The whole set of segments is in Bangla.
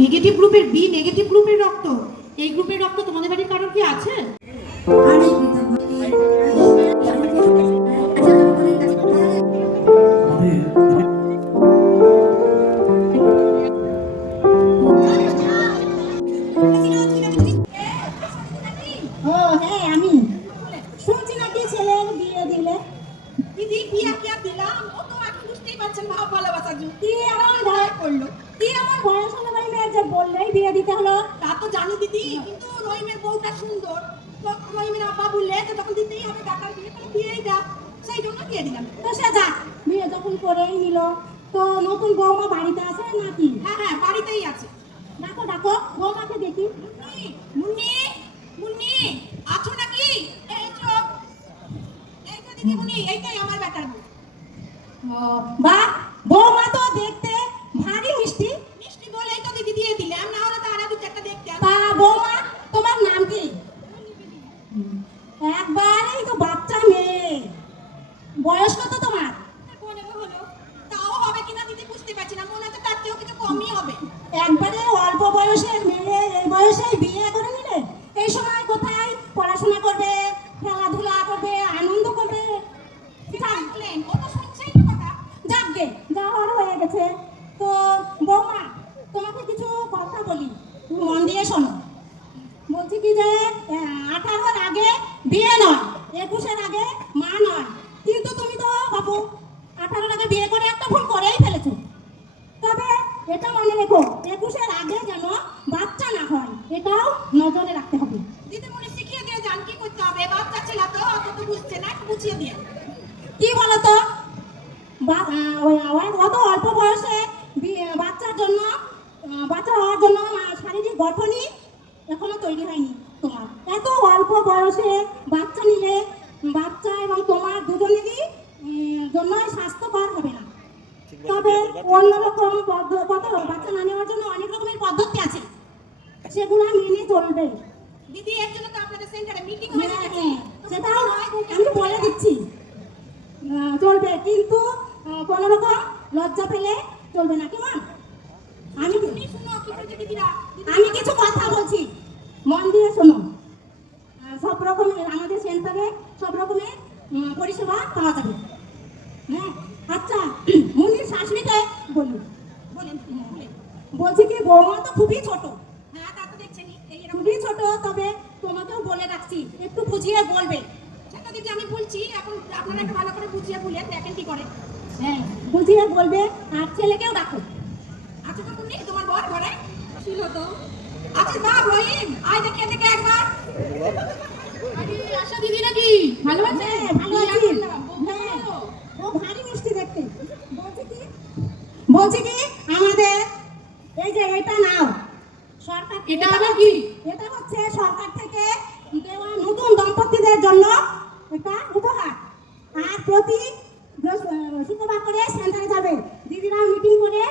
নেগেটিভ গ্রুপের বি নেগেটিভ গ্রুপের রক্ত, এই গ্রুপের রক্ত তোমাদের বাড়ির কারোর কি আছে? দিদি বিয়া কিয়া দিলাম, ও তো এখন বুঝতেই পারছেন ভাব ভালোবাসার যুগ। কি আমার ভয় করলো, কি আমার বয়স হলো ভাই মেয়ের যে বললেই বিয়ে দিতে হলো। তা তো জানি দিদি, কিন্তু রহিমের বউটা সুন্দর, তো রহিমের আব্বা বললে তো তখন দিতেই হবে, টাকার বিয়ে করে দিয়েই দাও, সেই জন্য দিয়ে দিলাম। তো সে যা, বিয়ে যখন করেই নিল, তো নতুন বৌমা বাড়িতে আছে নাকি? হ্যাঁ হ্যাঁ বাড়িতেই আছে। ডাকো ডাকো বৌমাকে দেখি। মুন্নি মুন্নি মুন্নি আছো নাকি? এই তো দিদিমণি, এইটাই আমার বেটার বউ। বাহ, বৌমা তো দেখতে ভারী মিষ্টি। মিষ্টি বলেই তো দিদি দিয়ে দিলাম, না হলে তো আরো দু চারটা দেখতাম। তা বৌমা তোমার নাম কি? একবারেই তো বাচ্চা মেয়ে। বয়স কত তোমার? 15 হলো। তাও হবে কিনা দিদি বুঝতে পারছি না, মনে হচ্ছে তার চেয়েও কিছু কমই হবে। একবারে অল্প বয়সের মেয়ে এই বয়সেই বিয়ে করে নিলে? এই সময় কোথায় পড়াশোনা করবে, খেলাধুলা করবে, আনন্দ করবে? থাকলেন ও তো শুনছেই না কথা। যাকগে, যাওয়ার হয়ে গেছে। তো বৌমা তোমাকে কিছু কথা বলি, তুমি মন দিয়ে শোনো। বলছি কি যে 18-র আগে বিয়ে নয়, 21-এর আগে মা নয়। কিন্তু তুমি তো বাবু 18-র আগে বিয়ে করে একটা ভুল করেই ফেলেছো। তবে এটা মনে রেখো, 21-এর আগে যেন বাচ্চা না হয়, এটাও নজরে রাখতে হবে। দিদিমণি শিখিয়ে দিয়ে জান কি করতে হবে, বাচ্চা ছেলে তো অত তো বুঝছে না, একটু বুঝিয়ে দিয়ে। কি বলতো, অত অল্প বয়সে বাচ্চার জন্য, বাচ্চা হওয়ার জন্য শারীরিক গঠনই এখনো তৈরি হয়নি তোমার। এত অল্প বয়সে বাচ্চা নিলে বাচ্চা এবং তোমার দুজনেরই জন্যই স্বাস্থ্যকর হবে না। তবে অন্যরকম বাচ্চা না নেওয়ার জন্য অনেক রকমের পদ্ধতি আছে, সেগুলো মেনে চলবে। দিদি এর জন্য তো আপনাদের সেন্টারে মিটিং হয়ে গেছে, সেটাও আমি বলে দিচ্ছি চলবে, কিন্তু কোনো রকম লজ্জা পেলে চলবে না, কেমন? আমি কিছু কথা বলছি, মন দিয়ে শোনো। সব রকমের আমাদের সেন্টারে সব রকমের পরিষেবা পাওয়া যাবে। হ্যাঁ আচ্ছা, মুনির শাশুড়িকে বলি, বলছি কি বৌমা তো খুবই ছোট। হ্যাঁ তা তো দেখছেন, খুবই ছোট, তবে তোমাকেও বলে রাখছি একটু বুঝিয়ে বলবে। সেটা দিদি আমি বলছি, এখন আপনারা একটু ভালো করে বুঝিয়ে বলেন, দেখেন কি করে। হ্যাঁ বুঝিয়ে বলবে, আর ছেলেকেও রাখো। আচ্ছা তো মুন্নি, তোমার বর ঘরে ছিল তো? আচ্ছা বাপ রহিম, আয় দেখে দেখে একবার। আরে আশা দিদি নাকি? ভালো আছে? ভালো আছি। হ্যাঁ ও ভারী মিষ্টি দেখতে। বলছি কি আমাদের এই যে এটা নাও, সরকার। এটা আবার কি? এটা হচ্ছে সরকার থেকে দেওয়া নতুন দম্পতিদের জন্য একটা উপহার। আর প্রতি শুক্রবার করে সেন্টারে যাবে, দিদিরা মিটিং করে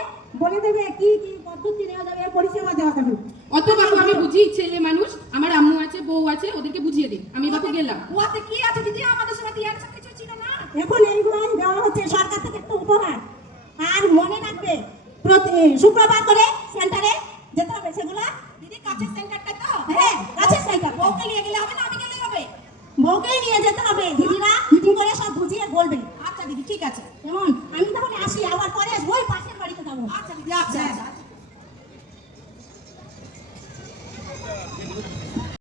বলে দেবে কি কি পদ্ধতি নেওয়া যাবে, পরিষেবা দেওয়া যাবে। অত বাবু আমি বুঝি, ছেলে মানুষ, আমার আম্মু আছে, বউ আছে, ওদেরকে বুঝিয়ে দিই। আমি বাবু গেলাম। ওতে কি আছে